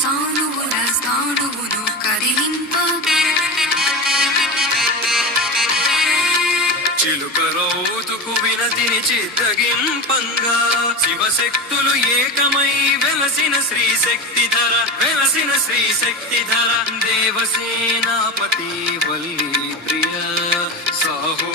సానువుల స్థానువును కదిలింప చిలుకరౌతుకు వినతిని చిత్తగింపంగా శివశక్తులు ఏకమై వెలసిన శ్రీశక్తిధర దేవసేనాపతి వల్లి ప్రియ సాహో